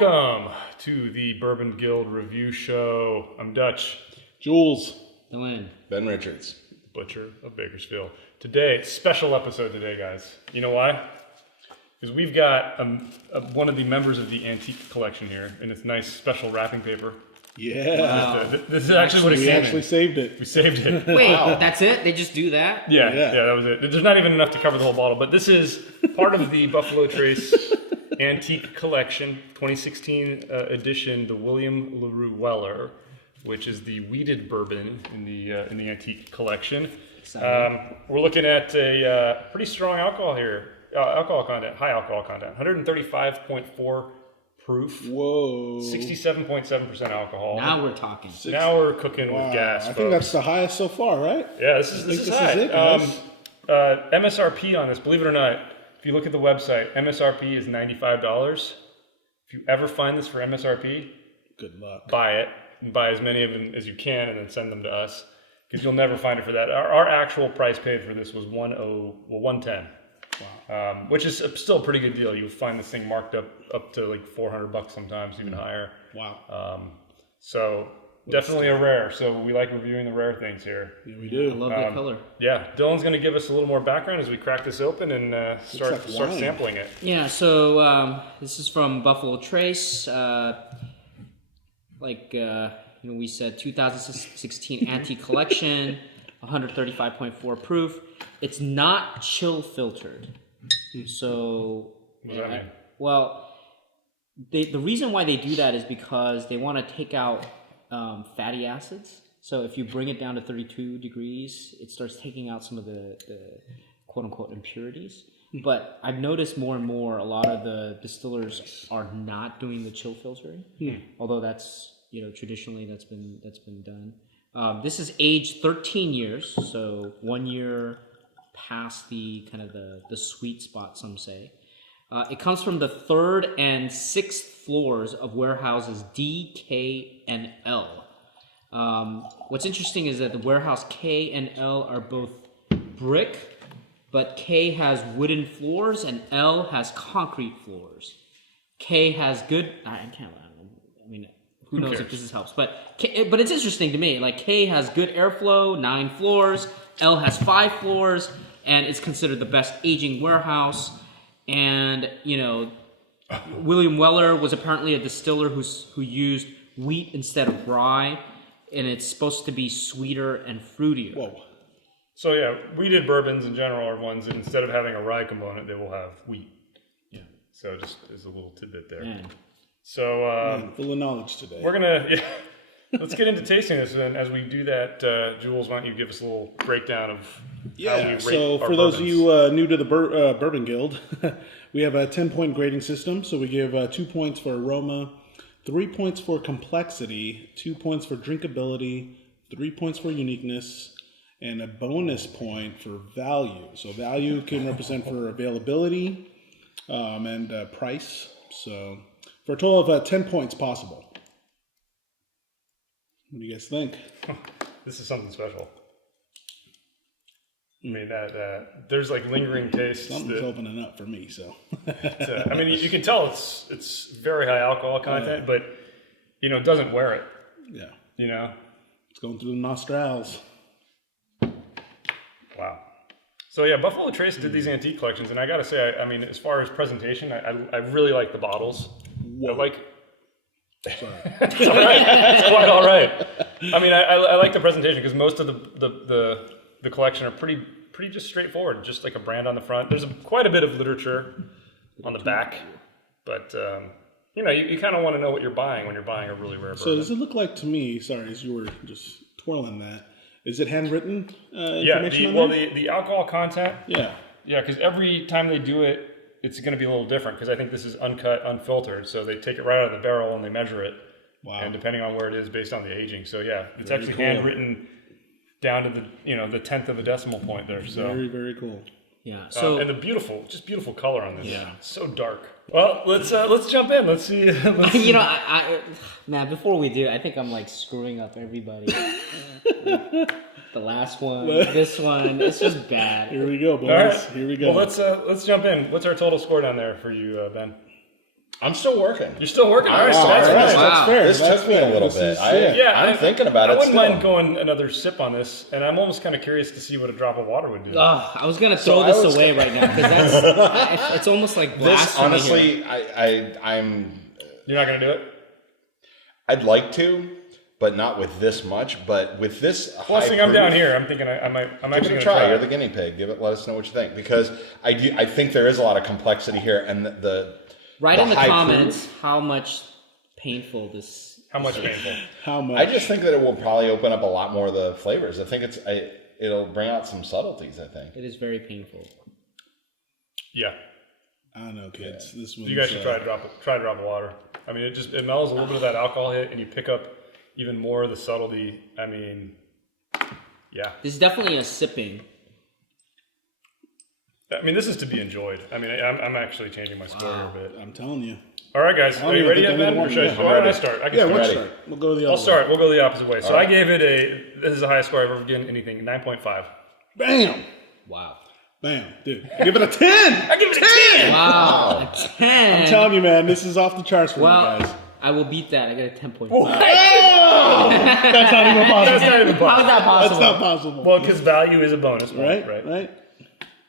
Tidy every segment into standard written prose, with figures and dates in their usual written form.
Welcome to the Bourbon Guild Review Show. I'm Dutch. Jules. Elaine. Ben Richards. Butcher of Bakersfield. Today, special episode today, guys. You know why? Because we've got one of the members of the antique collection here, and it's nice special wrapping paper. Yeah. Wow. This is actually what it came in. We actually saved it. We saved it. Wait, that's it? They just do that? Yeah, that was it. There's not even enough to cover the whole bottle, but this is part of the Buffalo Trace Antique Collection 2016 edition, the William Larue Weller, which is the wheated bourbon in the antique collection. We're looking at a pretty strong alcohol here, alcohol content, high alcohol content, 135.4 proof. Whoa. 67.7% alcohol. Now we're talking. Now we're cooking with gas. I think that's the highest so far, right? Yeah, this is high. It, guys. MSRP on this, believe it or not, if you look at the website, MSRP is $95. If you ever find this for MSRP, good luck. Buy it. And buy as many of them as you can and then send them to us, because you'll never find it for that. Our actual price paid for this was $110. Wow. Which is still a pretty good deal. You'll find this thing marked up to like $400 sometimes, even higher. Wow. So definitely a rare. So we like reviewing the rare things here. Yeah, we do. I love that color. Yeah, Dylan's going to give us a little more background as we crack this open and start sampling it. Yeah, so this is from Buffalo Trace. We said 2016 Antique Collection, 135.4 proof. It's not chill filtered. So, what does that mean? Well, the reason why they do that is because they want to take out fatty acids. So if you bring it down to 32 degrees, it starts taking out some of the quote-unquote impurities. But I've noticed more and more a lot of the distillers are not doing the chill filtering, although that's traditionally that's been done. This is aged 13 years, so 1 year past the kind of the sweet spot, some say. It comes from the 3rd and 6th floors of warehouses D, K, and L. What's interesting is that the warehouse K and L are both brick, but K has wooden floors and L has concrete floors. K has good. Who knows if this helps? But it's interesting to me. Like K has good airflow, 9 floors. L has 5 floors, and it's considered the best aging warehouse. And William Weller was apparently a distiller who used wheat instead of rye, and it's supposed to be sweeter and fruitier. Whoa. So yeah, wheated bourbons in general are ones that instead of having a rye component, they will have wheat. Yeah. So just as a little tidbit there. Man. So full of knowledge today. We're gonna let's get into tasting this, and as we do that, Jules, why don't you give us a little breakdown of how we rate so our for those of bourbons. you new to the Bourbon Guild, we have a 10-point grading system. So we give 2 points for aroma, 3 points for complexity, 2 points for drinkability, 3 points for uniqueness, and a bonus point for value. So value can represent for availability and price. So for a total of 10 points possible. What do you guys think? This is something special. I mean, that there's like lingering tastes. Something's opening up for me, so. I mean, you can tell it's very high alcohol content, but it doesn't wear it. Yeah. It's going through the nostrils. Wow. So yeah, Buffalo Trace did these antique collections, and I gotta say, I mean, as far as presentation, I really like the bottles. Whoa. Sorry. It's all right. It's quite all right. I mean, I like the presentation because most of the collection are pretty just straightforward, just like a brand on the front. There's quite a bit of literature on the back, but you kind of want to know what you're buying when you're buying a really rare bourbon. So does it look like to me? Sorry, as you were just twirling that. Is it handwritten? The alcohol content. Yeah. Yeah, because every time they do it, it's going to be a little different because I think this is uncut, unfiltered. So they take it right out of the barrel and they measure it. Wow. And depending on where it is based on the aging. So yeah, it's Very actually cool. handwritten down to the 10th of a decimal point there. So Very, very cool. Yeah. So and the beautiful color on this. Yeah. It's so dark. Well, let's jump in. Let's see. man, before we do, I think I'm like screwing up everybody. The last one, this one, it's just bad. Here we go, boys. All right. Here we go. Well, let's jump in. What's our total score down there for you, Ben? I'm still working. You're still working. All right, so All that's right. fine. Wow. That's fair. This That's took me a fair. little This bit. is- yeah. I'm thinking about it. I wouldn't still. mind going another sip on this, and I'm almost kind of curious to see what a drop of water would do. I was gonna throw I this was away right now because that's it's almost like This blasphemy here. honestly, I'm. You're not going to do it? I'd like to, but not with this much. But with this, Well, high seeing I'm down proof- here, I'm thinking I'm actually Give going it to a try. try. You're the guinea pig. Let us know what you think, because I think there is a lot of complexity here, and the Write the in the high comments proof- how much painful this. How much painful? How much? I just think that it will probably open up a lot more of the flavors. I think it'll bring out some subtleties. I think. It is very painful. Yeah. I don't know, kids. This one. You guys should try a drop of water. I mean, it mellows a little bit of that alcohol hit, and you pick up even more of the subtlety. I mean, yeah. This is definitely a sipping. I mean, this is to be enjoyed. I mean, I'm actually changing my score here a bit. I'm telling you. All right, guys. Are you ready yet, Ben? Or should I, why don't I start? I can Yeah, start. let's ready. start. We'll go the other I'll start. way. We'll go the opposite way. So right. I gave it this is the highest score I've ever given anything, 9.5. Bam! Wow. Bam, dude. Give it a 10! I give it a 10! Wow. A 10. I'm telling you, man, this is off the charts for well, you guys. I will beat that. I got a 10.5. That's not even possible. That's not even How is possible. that possible? That's not possible. Well, because value is a bonus point, right? right?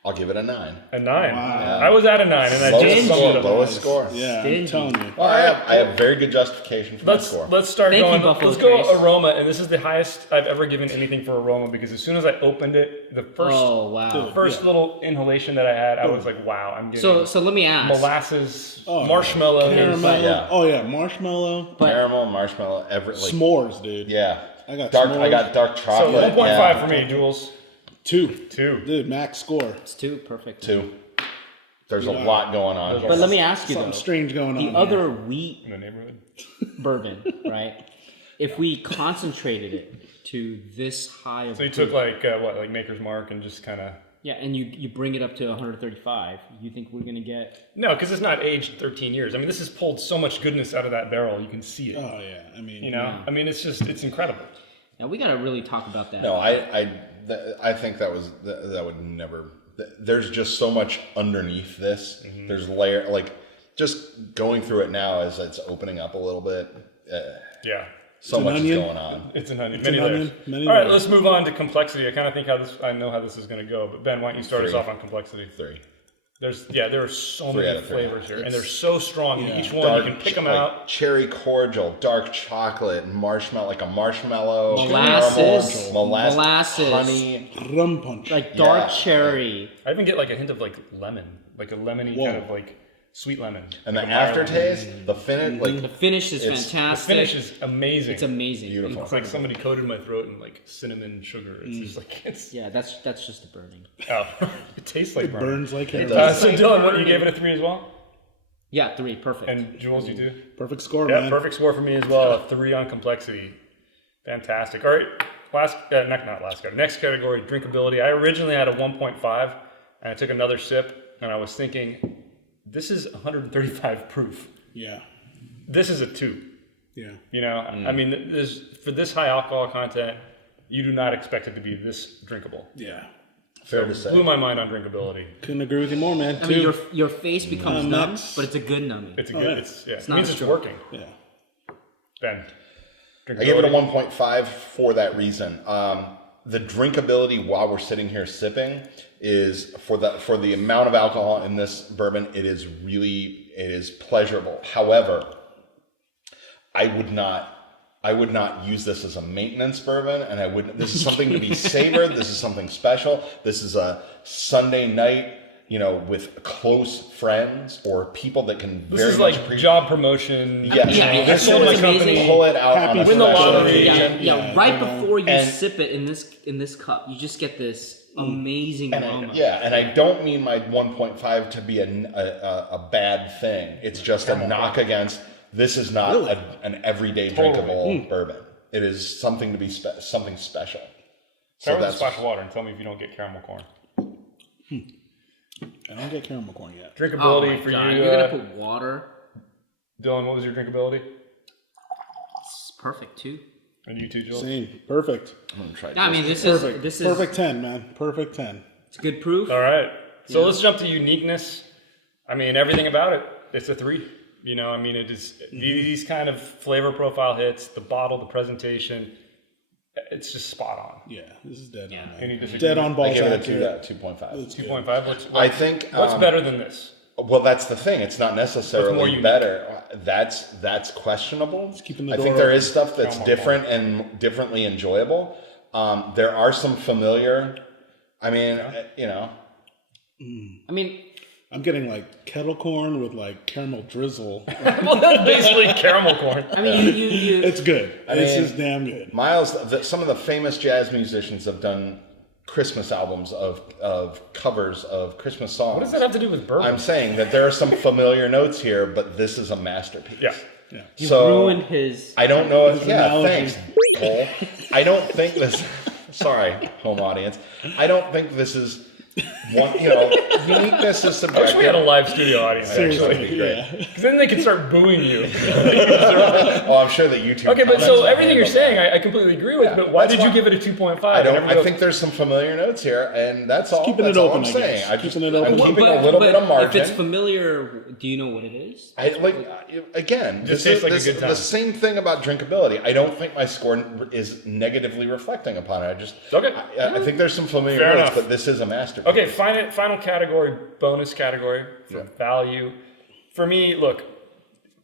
I'll give it a 9. A 9. Wow. I was at a 9, and I Lowest just bumped score. it up. Lowest score. Yeah, I'm Stingy. telling you. Well, I have very good justification for my score. Let's start Thank you, going. Buffalo Let's go Trace. aroma, and this is the highest I've ever given anything for aroma because as soon as I opened it, the first Oh, wow. little inhalation that I had, I was like, wow, I'm getting So let me ask. molasses, Oh, marshmallow. Caramel. Yeah. Oh, yeah, marshmallow. But Caramel, marshmallow, S'mores, dude. yeah. I got dark. s'mores. I got dark So chocolate. 1.5 yeah. for me, Jules. 2. 2. Dude, max score. it's 2. Perfect. 2. There's a lot going on. But let me ask you, Something though. strange going on. The other wheat In the neighborhood. bourbon, right? If we concentrated it to this high of So you proof, took like Maker's Mark and just kind of yeah, and you bring it up to 135, you think we're gonna get? no, because it's not aged 13 years. I mean, this has pulled so much goodness out of that barrel. You can see it. Oh, yeah. I mean, You know, I mean, it's incredible. Now we gotta really talk about that. No, I think that would never. There's just so much underneath this. Mm-hmm. There's like just going through it now as it's opening up a little bit. Yeah. So an much onion. is going on. It's an onion. It's Many an layers. onion, many All right, layers. let's move on to complexity. I kind of think I know how this is going to go. But Ben, why don't you start us 3. off on complexity? 3. There are so 3 out many of 3. flavors here, and they're so strong. Yeah. Each one you can pick them like out. Cherry cordial, dark chocolate, marshmallow, like a marshmallow, Molasses. caramel, Molasses. honey. rum punch. Like dark Yeah. cherry. I even get like a hint of like lemon, like a lemony Whoa. kind of like sweet lemon. And the Like a mild lemon. aftertaste, the finish, The like finish is It's- The fantastic. finish is amazing. It's amazing. Beautiful. It's like somebody coated my throat in like cinnamon sugar. It's just like it's Yeah, that's just a burning. oh, it tastes like It burn. burns like hell. So Dylan, what you gave it a 3 as well, Yeah, 3, perfect. and Jules, you do. Perfect score, Yeah, man. perfect score for me as well. A 3 on complexity. Fantastic. All right, next category, drinkability. I originally had a 1.5, and I took another sip, and I was thinking, this is 135 proof. Yeah. This is a 2. Yeah. You know, I mean, for this high alcohol content, you do not expect it to be this drinkable. Yeah. fair to say. Blew my mind on drinkability. Couldn't agree with you more, man. I 2. mean, your face becomes numb, next. but it's a good numbing. It's a Oh, good. yeah. It not means a it's stroke. working. Yeah. Ben, I gave it a drinkability? 1.5 for that reason. The drinkability while we're sitting here sipping is for the amount of alcohol in this bourbon, it is pleasurable. However, I would not use this as a maintenance bourbon, and this is something to be savored. This is something special. This is a Sunday night, with close friends or people that can This very is much like appreciate. job promotion. Yeah, Yeah, I sold my it's amazing. company. Pull it out Happy on a Win the special lottery. occasion. Yeah, right before you And- sip it in this cup, you just get this amazing aroma. And I don't mean my 1.5 to be a bad thing. It's just a knock against. This is not Really? an everyday drinkable bourbon. It is something to be something special. Start with a splash of water and tell me if you don't get caramel corn. I don't get caramel corn yet. Oh Drinkability my for god, you, you're gonna put water. Dylan. What was your drinkability? It's perfect too. And you too, Jules. Same. Perfect. I'm gonna try. Yeah, I mean Perfect. this is Perfect 10, man. Perfect 10. it's good proof. All right. So let's jump to uniqueness. I mean, everything about it. It's a 3. You know, I mean, it is these kind of flavor profile hits, the bottle, the presentation, it's just spot on. Yeah, this is dead on. Any Man. disagree? Dead on balls. I give it a accurate. 2.5. 2.5. I think what's better than this? Well, that's the thing. It's not necessarily unique? better. That's questionable. keeping the I door think there open. is stuff that's Come on, different and differently enjoyable. There are some familiar. I mean, you know. I mean, I'm getting like kettle corn with like caramel drizzle. Well, that's basically caramel corn. I mean, you It's good. It's mean, just damn good. Miles, some of the famous jazz musicians have done Christmas albums of covers of Christmas songs. What does that have to do with bourbon? I'm saying that there are some familiar notes here, but this is a masterpiece. Yeah. Yeah. you So ruined his. I don't know if His yeah, analogy. thanks. Cole. I don't think this. Sorry, home audience. I don't think this is one. You know, uniqueness is I wish we had a subjective. live studio audience, actually. Seriously, great. yeah. Because then they could start booing you. Oh, I'm sure that YouTube. Okay, but comments so will everything you're handle saying, that. I completely agree with, Yeah, but why that's did you fine. give it a 2.5? I don't. And I everybody think there's some familiar notes here, and that's all. keeping it That's all open, I'm I saying. guess. I just, Keeping it open. I'm Well, keeping a little bit of margin. If it's familiar, do you know what it is? I like again. Just This tastes like a is good time. the same thing about drinkability. I don't think my score is negatively reflecting upon it. I just Okay. I think there's some familiar Fair notes, enough. but this is a masterpiece. Okay, final category, bonus category for value. For me, look,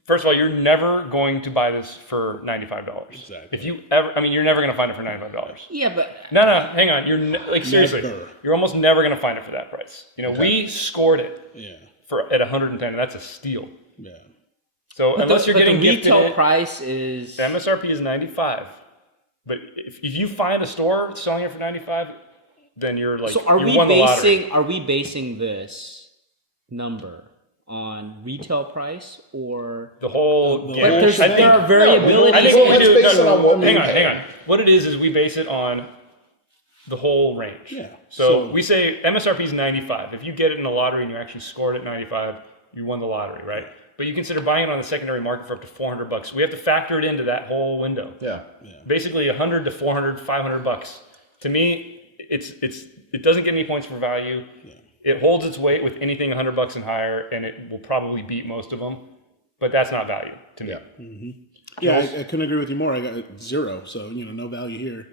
first of all, you're never going to buy this for $95. Exactly. If you ever, I mean, you're never going to find it for $95. Yeah, but No, hang on. You're like seriously, Never. you're almost never going to find it for that price. You know, we scored it Yeah. for at 110, and that's a steal. Yeah. So unless you're but getting the gifted retail it, price is. the MSRP is 95. But if you find a store selling it for 95, then you're like So are you we won the lottery. basing this number on retail price or? The whole But gamble. there's- I think- there are variabilities. I think Well, what we let's do. base it on what we hang on, pay. hang on. What it is we base it on the whole range. Yeah. So we say MSRP is 95. If you get it in the lottery and you actually scored at 95, you won the lottery, right? But you consider buying it on the secondary market for up to $400. We have to factor it into that whole window. Yeah. Basically, 100 to 400, $500. To me, it doesn't get any points for value. It holds its weight with anything $100 and higher, and it will probably beat most of them. But that's not value to me. Yeah. Yeah, I couldn't agree with you more. I got 0, so no value here.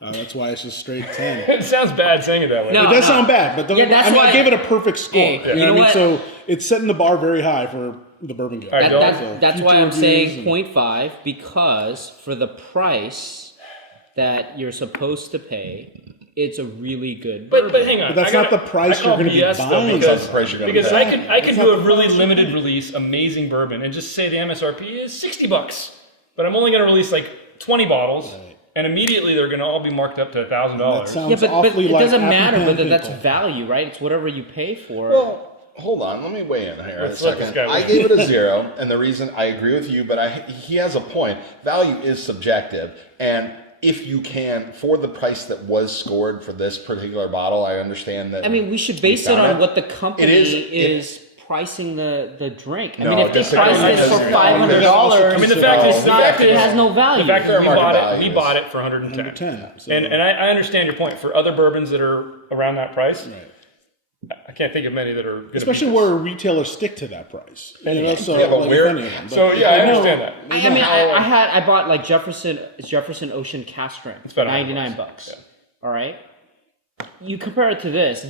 That's why it's just straight 10. It sounds bad saying it that way. No. It does sound bad, but Yeah, that's why- I gave it a perfect score. Hey, you you know know what I mean? what? So it's setting the bar very high for the Bourbon Guild. All right, don't- That's why future I'm saying reviews and- 0.5 because for the price that you're supposed to pay, it's a really good But bourbon. hang on. But that's I gotta- not the price I call you're gonna be BS though, buying. because, That's the price you're gonna because pay. I could That's do not a the really price limited you're release amazing bourbon and just say the MSRP is $60, but I'm only going to release like 20 bottles, and immediately they're going to all be marked up to That $1,000. sounds yeah, but awfully it like doesn't matter African whether that's people. value, right? It's whatever you pay for. Well, hold on. Let me weigh in here Let's a let this second. guy I weigh gave it a 0, and the reason I agree with you, but he has a point. Value is subjective, and if you can, for the price that was scored for this particular bottle, I understand that. I mean, we should base it found on what the company It is pricing the drink. I No, mean, if they disagree, price this because for no, $500, I mean, the fact is, it's not, it has no value. The fact that we Market bought it, value we is bought it for 110. 110, so- And I understand your point. For other bourbons that are around that price, I can't think of many that are going Especially where retailers stick to that price. So, Yeah, but like, where- if any of them. So But yeah, I know- understand that. I bought like Jefferson Ocean cast strength, about $100. $99. All right. You compare it to this,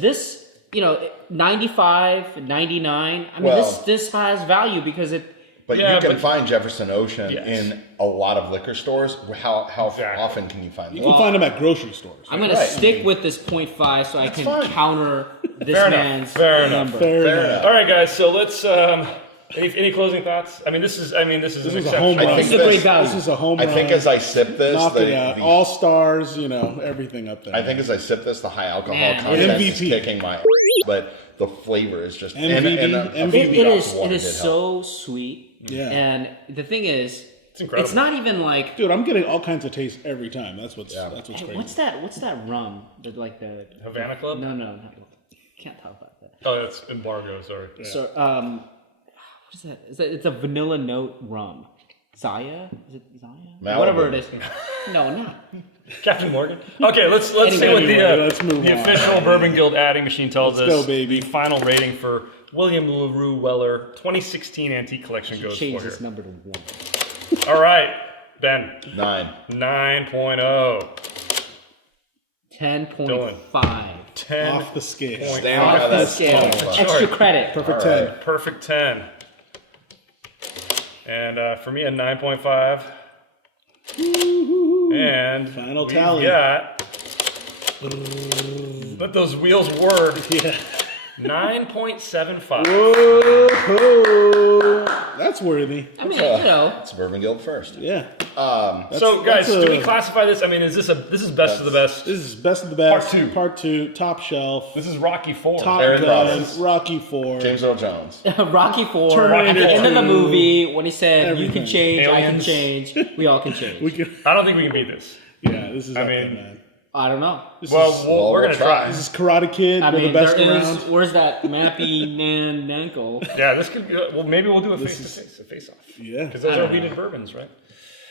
95, 99. I mean, Well- this has value because it. But Yeah, you can but- find Jefferson Ocean Yes. in a lot of liquor stores. How Exactly. often can you find You them? can find them at grocery stores. I'm going to Right. stick with this 0.5 so I can fine. counter this Fair enough. man's Fair enough. number. Fair Fair enough. enough. All right, guys. So let's. Any closing thoughts? I mean, this is an This is a exception. home I run. think This is a great value. This is a home I run. think as I sip this, Knock it out. the All stars, everything up there. I think as I sip this, the high alcohol Man. content MVP. is kicking my but the flavor is just MVP. It is water did help. so sweet. Yeah. And the thing is, It's incredible. it's not even like. Dude, I'm getting all kinds of taste every time. That's what's Hey, crazy. what's that rum? The Havana Club. No, can't talk about that. Oh, that's embargo. Sorry. So what is that? It's a vanilla note rum. Zaya? Is it Zaya? Malibu. Whatever it is. No, not. Captain Morgan. Okay, let's see what Anyway, let's move the on. official Bourbon Guild adding machine tells Let's us. go, baby. The final rating for William LaRue Weller 2016 Antique Collection goes for Change here. this number to 1. All right, Ben. 9. 9.0. 10.5. 10. Off the scale. Damn, how Off the that's scale. 25. Extra credit. Perfect All 10. right. Perfect 10. And for me, a 9.5. And Final we've tally. got, let those wheels whir, Yeah. 9.75. Whoa, that's worthy. I mean, you know. It's Bourbon Guild first. Yeah. So, guys, that's do we classify this? I mean, this is best of the best? This is best of the best. Part 2. Part 2. Top shelf. This is Rocky 4. Top Eric Gun. Roberts. Rocky 4. James Earl Jones. Rocky 4. Terminator At the end of the 2, movie, when he said, you everything. can change, I can Aliens. change, we all can change. We can, I don't think we can beat this. yeah, this is I up there, mean, man. I don't know. This Well, is, we're going to try. this is Karate Kid. I We're mean, the best there around. is, where's that Mappy Man Nanko? Yeah, this could. Well, maybe we'll do a face-to-face, a face-off. Yeah. Because those are don't know. weeded bourbons, right?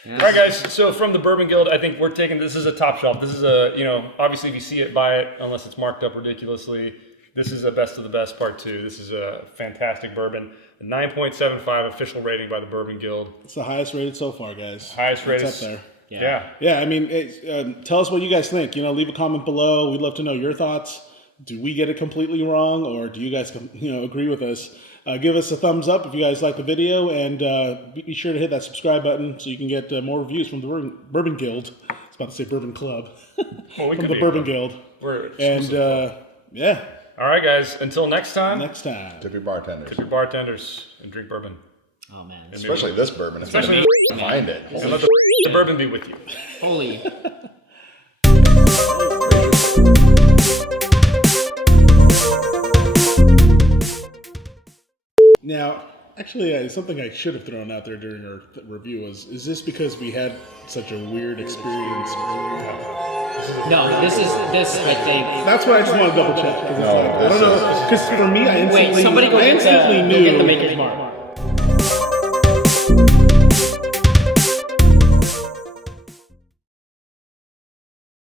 All right, guys. So from the Bourbon Guild, I think we're taking this is a top shelf. This is a obviously if you see it, buy it unless it's marked up ridiculously. This is a best of the best part 2. This is a fantastic bourbon. A 9.75 official rating by the Bourbon Guild. It's the highest rated so far, guys. Highest rated. It's up there. Yeah. Yeah, I mean, tell us what you guys think. Leave a comment below. We'd love to know your thoughts. Do we get it completely wrong, or do you guys, agree with us? Give us a thumbs up if you guys like the video, and be sure to hit that subscribe button so you can get more reviews from the Bourbon Guild. I was about to say Bourbon Club. Well, we From could the be, Bourbon but Guild. We're And yeah, all right, guys. Until next time, next time. Tip your bartenders. tip your bartenders and drink bourbon. Oh, man. Especially this bourbon. If Especially you find it. And let the bourbon be with you. Holy. Now, actually, something I should have thrown out there during our review is this because we had such a weird experience earlier? No, this, I think. That's what I just want to double check. 'Cause it's like, I don't know. Because for me, I instantly, Wait, somebody go I get instantly the, knew. go get the Maker's Mark.